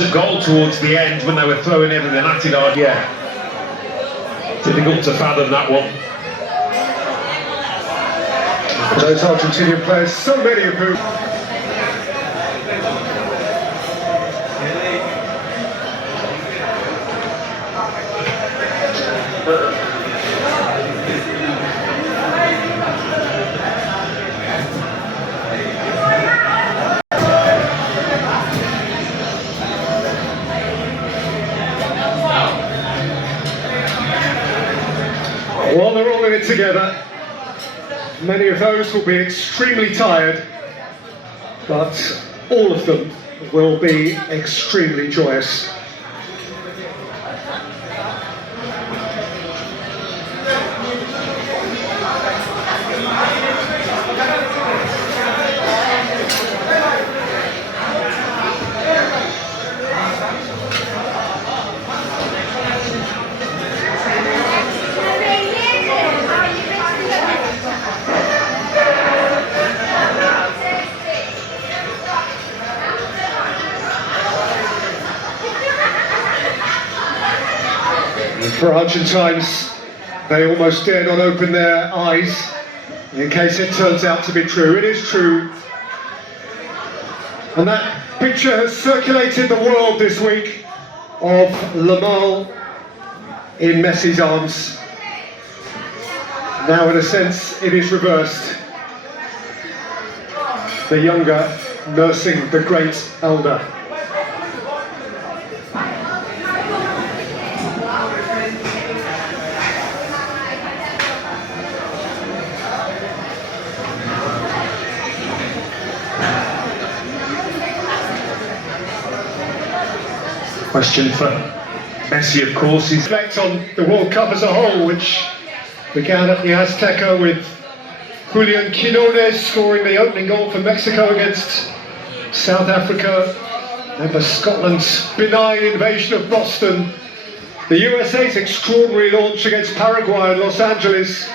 a goal towards the end when they were throwing everything at it hard. Yeah, difficult to fathom that one. Those Argentinian players, so many of whom well, they're all in it together. Many of those will be extremely tired, but all of them will be extremely joyous. For Argentines, they almost dare not open their eyes in case it turns out to be true. It is true. And that picture has circulated the world this week of Lamel in Messi's arms. Now, in a sense, it is reversed. The younger nursing the great elder. Question for Messi, of course, is Reflect on the World Cup as a whole, which began at the Azteca with Julian Quinones scoring the opening goal for Mexico against South Africa. Remember Scotland's benign invasion of Boston. The USA's extraordinary launch against Paraguay in Los Angeles.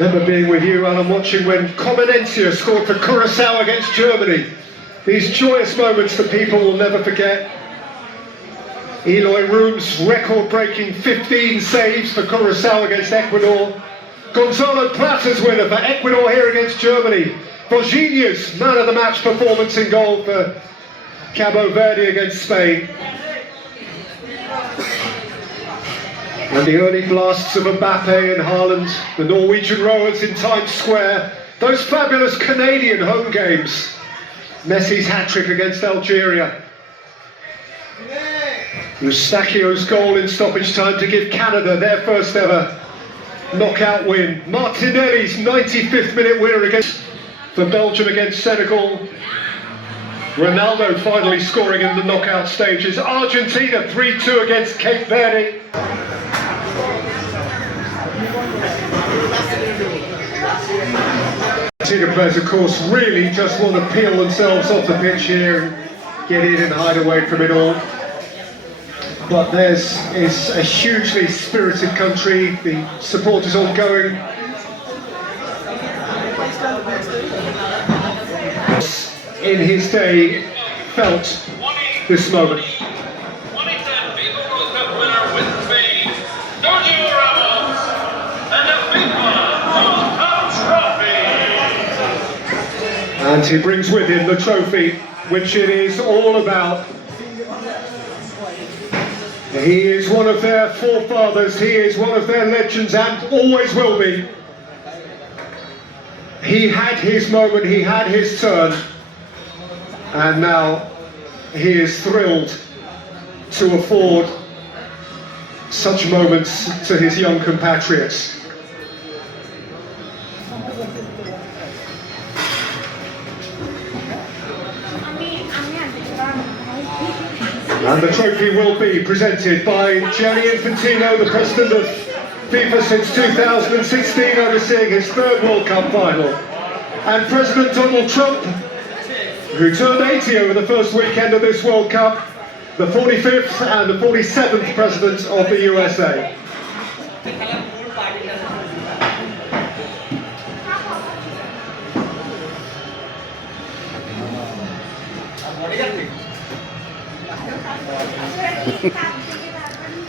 Remember being with you, Alan, watching when Comenencia scored for Curaçao against Germany. These joyous moments that people will never forget. Eloy Room's record-breaking 15 saves for Curaçao against Ecuador. Gonzalo Plata's winner for Ecuador here against Germany. Jorginho's man-of-the-match performance in goal for Cabo Verde against Spain. And the early blasts of Mbappe and Haaland, the Norwegian rowers in Times Square, those fabulous Canadian home games. Messi's hat-trick against Algeria. Eustachio's goal in stoppage time to give Canada their first ever knockout win. Martinelli's 95th minute winner for Belgium against Senegal. Ronaldo finally scoring in the knockout stages. Argentina 3-2 against Cape Verde. Argentina players, of course, really just want to peel themselves off the pitch here and get in and hide away from it all. But theirs is a hugely spirited country. The support is ongoing. In his day, felt this moment. And he brings with him the trophy, which it is all about. He is one of their forefathers, he is one of their legends, and always will be. He had his moment, he had his turn, and now he is thrilled to afford such moments to his young compatriots. And the trophy will be presented by Gianni Infantino, the president of FIFA since 2016, overseeing his third World Cup final. And President Donald Trump, who turned 80 over the first weekend of this World Cup, the 45th and the 47th president of the USA.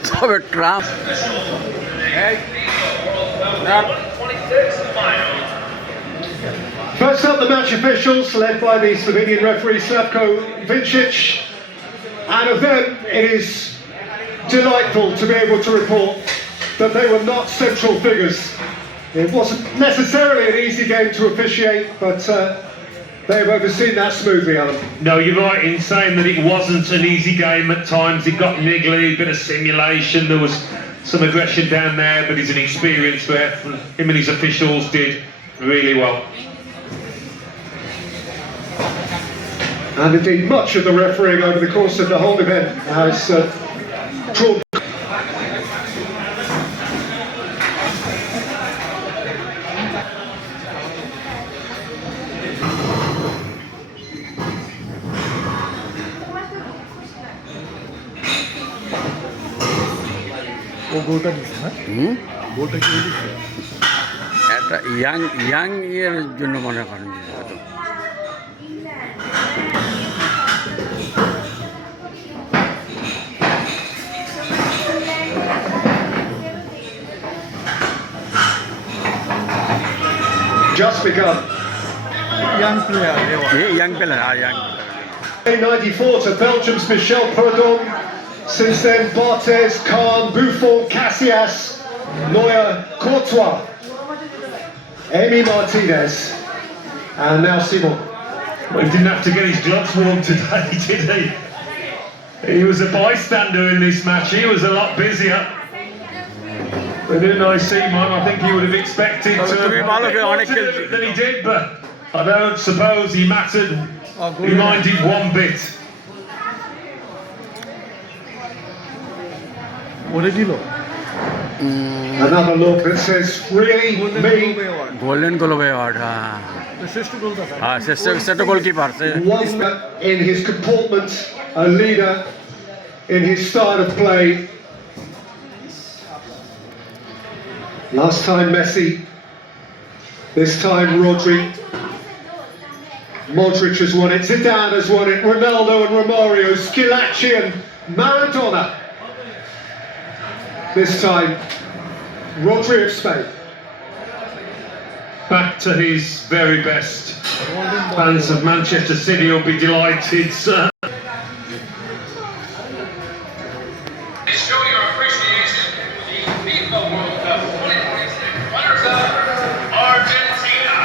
তবে Trump First up, the match officials, led by the Slovenian referee Slavko Vincic. And of them, it is delightful to be able to report that they were not central figures. It wasn't necessarily an easy game to officiate, but they've overseen that smoothly, Alan. No, you're right in saying that it wasn't an easy game at times. It got niggly, a bit of simulation. There was some aggression down there, but he's an experienced ref. Him and his officials did really well. And indeed, much of the refereeing over the course of the whole event has drawn. একটা young ইয়ের জন্য মনে করেন হয়তো। Just begun. Young player, they were. Young player young 94 to Belgium's Michel Prudhomme. Since then, Barthez, Kahn, Buffon, Casillas, Neuer, Courtois, Emi Martinez, and now Simon. Well, he didn't have to get his gloves warm today, did he? He was a bystander in this match. He was a lot busier. But didn't I see him? I think he would have expected to have a bit more to do than he did, but I don't suppose he mattered. He minded one bit. Another look that says, really, me, golden globe award হ্যাঁ হ্যাঁ শ্রেষ্ঠ goalkeeper one in his comportment, a leader in his style of play. Last time Messi, this time Rodri. Modric has won it, Zidane has won it, Ronaldo and Romario, Schillaci and Maradona. This time, Rodri of Spain. Back to his very best. Fans of Manchester City will be delighted, sir. Show your appreciation for the FIFA World Cup 2026 winners of Argentina.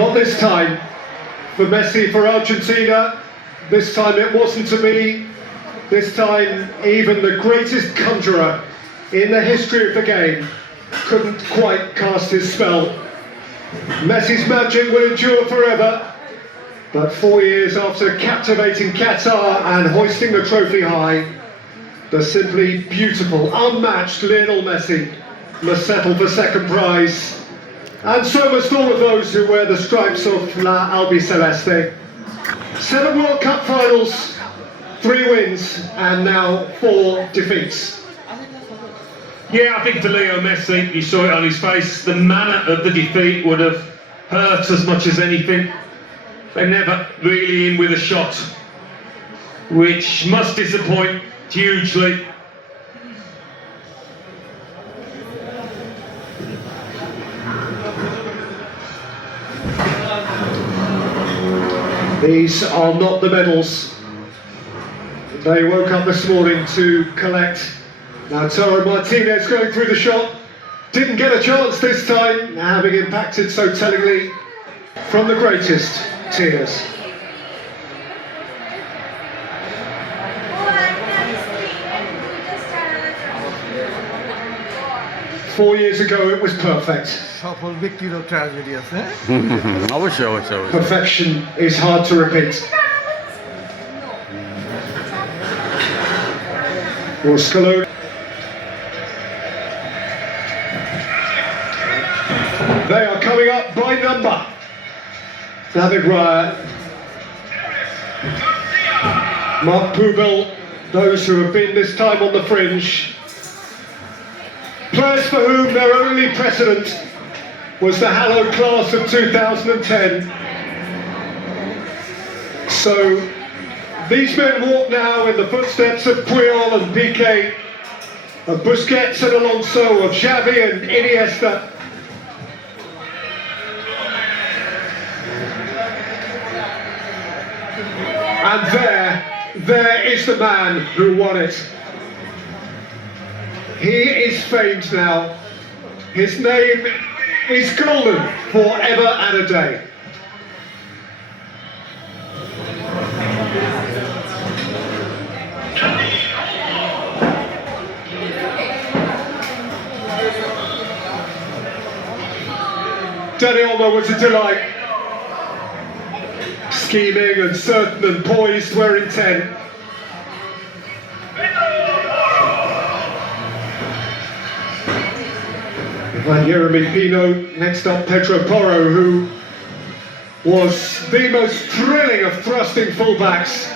Not this time for Messi for Argentina. This time it wasn't to me. This time even the greatest conjurer in the history of the game couldn't quite cast his spell. Messi's magic will endure forever. But 4 years after captivating Qatar and hoisting the trophy high, the simply beautiful, unmatched Lionel Messi must settle for second prize. And so must all of those who wear the stripes of La Albiceleste. 7 World Cup finals, 3 wins, and now 4 defeats. Yeah, I think for Leo Messi, you saw it on his face, the manner of the defeat would have hurt as much as anything. They're never really in with a shot, which must disappoint hugely. These are not the medals they woke up this morning to collect. Now Toro Martinez going through the shot, didn't get a chance this time, having impacted so tellingly from the greatest tears. Four years ago it was perfect. সফল ব্যক্তিরও tragedy আছে অবশ্যই অবশ্যই অবশ্যই Perfection is hard to repeat. Or Scaloni. They are coming up by number. David Raya, Mark Pubel, those who have been this time on the fringe. Players for whom their only precedent was the hallowed class of 2010. So These men walk now in the footsteps of Puyol and Piqué, of Busquets and Alonso, of Xavi and Iniesta. And there is the man who won it. He is famed now. His name is golden forever and a day. Dani Olmo was a delight. Scheming and certain and poised where intent. Behind Jeremy Pino, next up Pedro Porro, who was the most thrilling of thrusting fullbacks.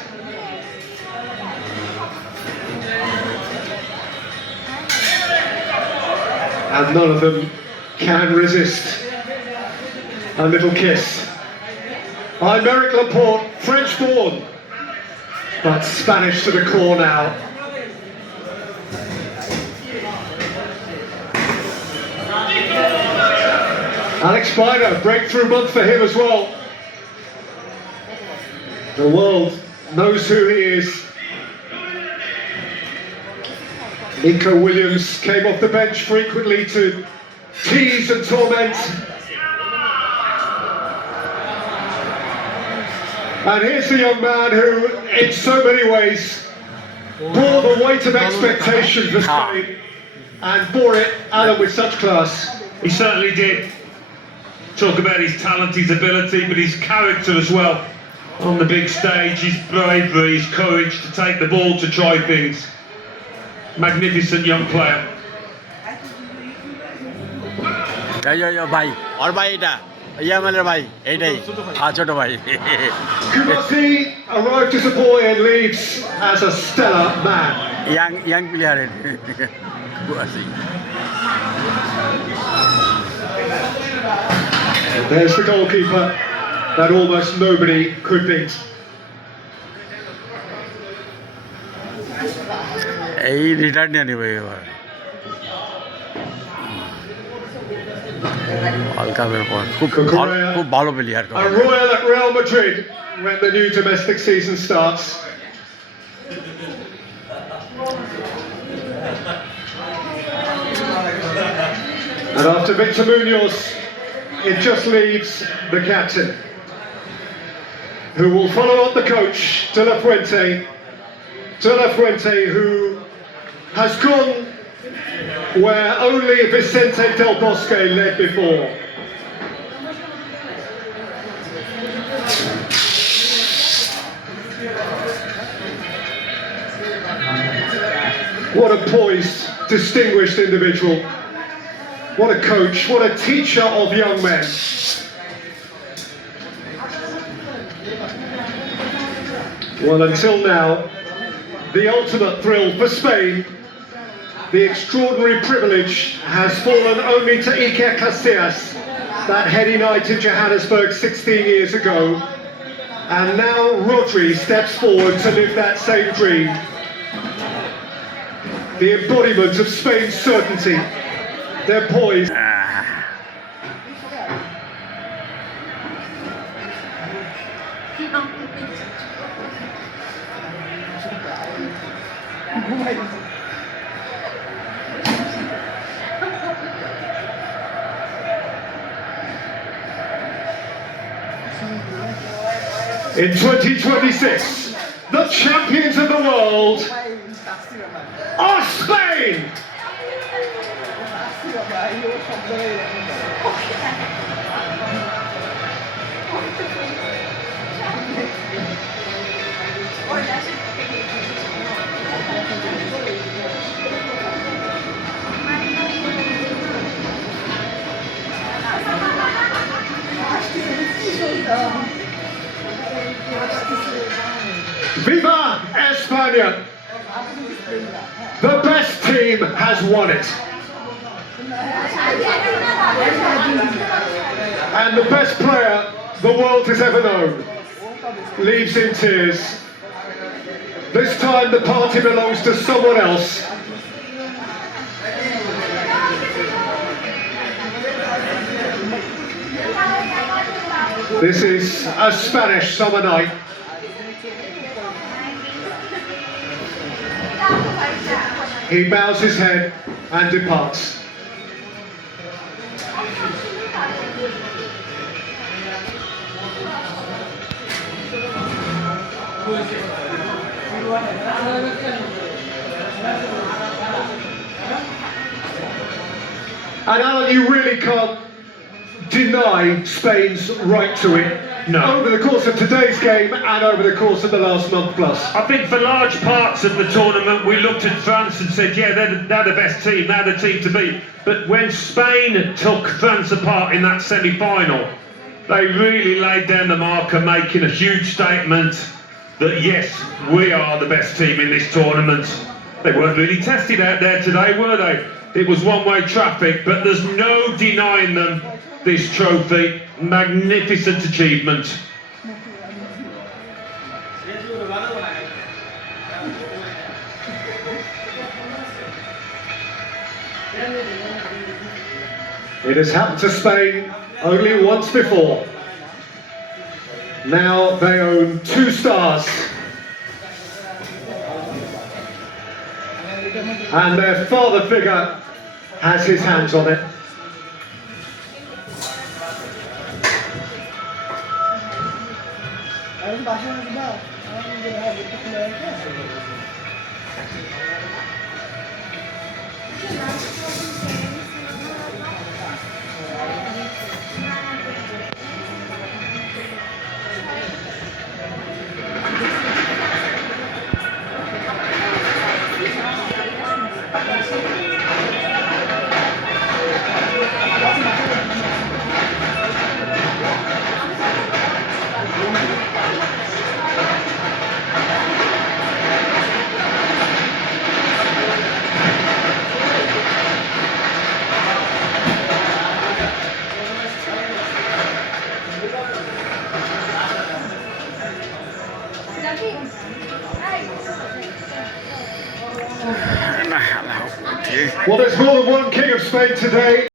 And none of them can resist a little kiss. I'm Eric Laporte, French born, but Spanish to the core now. Alex Spider, breakthrough month for him as well. The world knows who he is. Nico Williams came off the bench frequently to tease and torment. And here's the young man who, in so many ways, bore the weight of expectation for Spain and bore it, Alan, with such class. He certainly did. Talk about his talent, his ability, but his character as well. On the big stage, his bravery, his courage to take the ball, to try things. Magnificent young player. ভাই ওর ভাই এটা ইয়ামালের ভাই এইটাই ছোট ভাই Kumasi arrived as a boy and leaves as a stellar man. Young player There's the goalkeeper that almost nobody could beat. এই return নিয়ে নেবে এবার আলকামের পর খুব ভালো player A royal at Real Madrid when the new domestic season starts. And after Victor Munoz, it just leaves the captain, who will follow up the coach, De La Fuente, who has gone where only Vicente Del Bosque led before. What a poised, distinguished individual. What a coach, what a teacher of young men. Well, until now, the ultimate thrill for Spain, the extraordinary privilege has fallen only to Iker Casillas, that heady night in Johannesburg 16 years ago. And now Rodri steps forward to live that same dream. The embodiment of Spain's certainty, their poise. In 2026, the champions of the world are Spain! Viva España! The best team has won it. And the best player the world has ever known leaves in tears This time the party belongs to someone else. This is a Spanish summer night. He bows his head and departs. And Alan, you really can't deny Spain's right to it. No. Over the course of today's game and over the course of the last month plus. I think for large parts of the tournament we looked at France and said, yeah, they're the best team, they're the team to beat. But when Spain took France apart in that semi-final, they really laid down the marker, making a huge statement that yes, we are the best team in this tournament. They weren't really tested out there today, were they? It was one-way traffic, but there's no denying them this trophy. Magnificent achievement. It has happened to Spain only once before. Now they own 2 stars. And their father figure has his hands on it. Well, there's more than one king of Spain today.